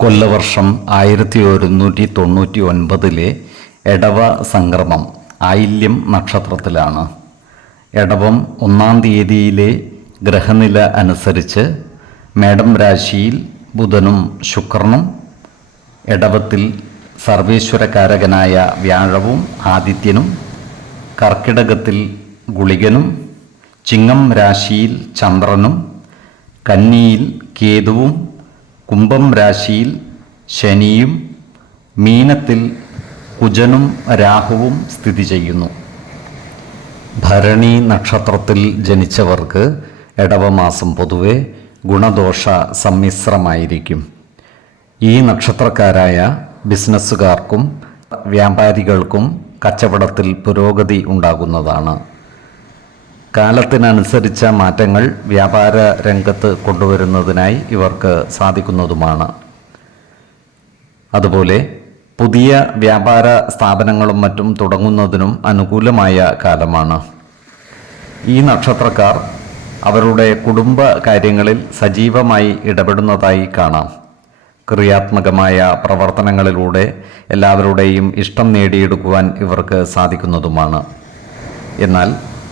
കൊല്ലവർഷം ആയിരത്തി ഒരുന്നൂറ്റി തൊണ്ണൂറ്റി ഒൻപതിലെ എടവ സംക്രമം ആയില്യം നക്ഷത്രത്തിലാണ്. എടവം ഒന്നാം തീയതിയിലെ ഗ്രഹനില അനുസരിച്ച് മേടം രാശിയിൽ ബുധനും ശുക്രനും എടവത്തിൽ സർവേശ്വരകാരകനായ വ്യാഴവും ആദിത്യനും കർക്കിടകത്തിൽ ഗുളികനും ചിങ്ങം രാശിയിൽ ചന്ദ്രനും കന്നിയിൽ കേതുവും കുംഭം രാശിയിൽ ശനിയും മീനത്തിൽ കുജനും രാഹുവും സ്ഥിതി ചെയ്യുന്നു. ഭരണി നക്ഷത്രത്തിൽ ജനിച്ചവർക്ക് ഇടവമാസം പൊതുവെ ഗുണദോഷ സമ്മിശ്രമായിരിക്കും. ഈ നക്ഷത്രക്കാരായ ബിസിനസ്സുകാർക്കും വ്യാപാരികൾക്കും കച്ചവടത്തിൽ പുരോഗതി ഉണ്ടാകുന്നതാണ്. കാലത്തിനനുസരിച്ച മാറ്റങ്ങൾ വ്യാപാര രംഗത്ത് കൊണ്ടുവരുന്നതിനായി ഇവർക്ക് സാധിക്കുന്നതുമാണ്. അതുപോലെ പുതിയ വ്യാപാര സ്ഥാപനങ്ങളും മറ്റും തുടങ്ങുന്നതിനും അനുകൂലമായ കാലമാണ്. ഈ നക്ഷത്രക്കാർ അവരുടെ കുടുംബ കാര്യങ്ങളിൽ സജീവമായി ഇടപെടുന്നതായി കാണാം. ക്രിയാത്മകമായ പ്രവർത്തനങ്ങളിലൂടെ എല്ലാവരുടെയും ഇഷ്ടം നേടിയെടുക്കുവാൻ ഇവർക്ക് സാധിക്കുന്നതുമാണ്. എന്നാൽ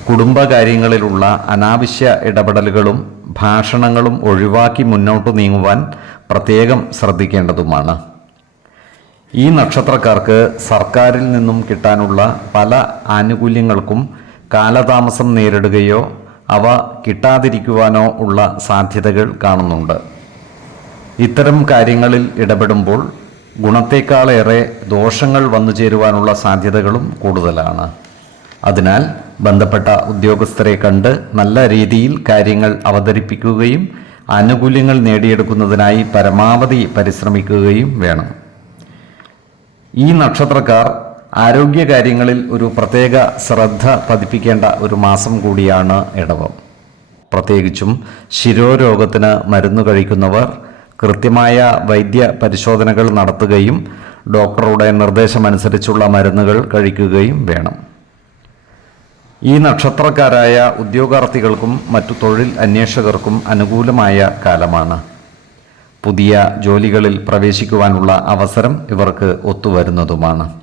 കുടുംബകാര്യങ്ങളിലുള്ള അനാവശ്യ ഇടപെടലുകളും ഭാഷണങ്ങളും ഒഴിവാക്കി മുന്നോട്ട് നീങ്ങുവാൻ പ്രത്യേകം ശ്രദ്ധിക്കേണ്ടതുമാണ്. ഈ നക്ഷത്രക്കാർക്ക് സർക്കാരിൽ നിന്നും കിട്ടാനുള്ള പല ആനുകൂല്യങ്ങൾക്കും കാലതാമസം നേരിടുകയോ അവ കിട്ടാതിരിക്കുവാനോ ഉള്ള സാധ്യതകൾ കാണുന്നുണ്ട്. ഇത്തരം കാര്യങ്ങളിൽ ഇടപെടുമ്പോൾ ഗുണത്തേക്കാളേറെ ദോഷങ്ങൾ വന്നു ചേരുവാനുള്ള സാധ്യതകളും കൂടുതലാണ്. അതിനാൽ ബന്ധപ്പെട്ട ഉദ്യോഗസ്ഥരെ കണ്ട് നല്ല രീതിയിൽ കാര്യങ്ങൾ അവതരിപ്പിക്കുകയും ആനുകൂല്യങ്ങൾ നേടിയെടുക്കുന്നതിനായി പരമാവധി പരിശ്രമിക്കുകയും വേണം. ഈ നക്ഷത്രക്കാർ ആരോഗ്യകാര്യങ്ങളിൽ ഒരു പ്രത്യേക ശ്രദ്ധ പതിപ്പിക്കേണ്ട ഒരു മാസം കൂടിയാണ് ഇടവം. പ്രത്യേകിച്ചും ശിരോരോഗത്തിന് മരുന്ന് കഴിക്കുന്നവർ കൃത്യമായ വൈദ്യ പരിശോധനകൾ നടത്തുകയും ഡോക്ടറുടെ നിർദ്ദേശമനുസരിച്ചുള്ള മരുന്നുകൾ കഴിക്കുകയും വേണം. ഈ നക്ഷത്രക്കാരായ ഉദ്യോഗാർത്ഥികൾക്കും മറ്റു തൊഴിൽ അന്വേഷകർക്കും അനുകൂലമായ കാലമാണ്. പുതിയ ജോലികളിൽ പ്രവേശിക്കുവാനുള്ള അവസരം ഇവർക്ക് ഒത്തുവരുന്നതുമാണ്.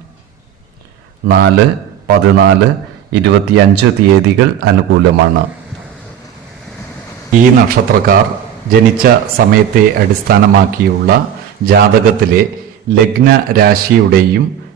നാല് പതിനാല് ഇരുപത്തിയഞ്ച് തീയതികൾ അനുകൂലമാണ്. ഈ നക്ഷത്രക്കാർ ജനിച്ച സമയത്തെ അടിസ്ഥാനമാക്കിയുള്ള ജാതകത്തിലെ ലഗ്ന രാശിയുടെയും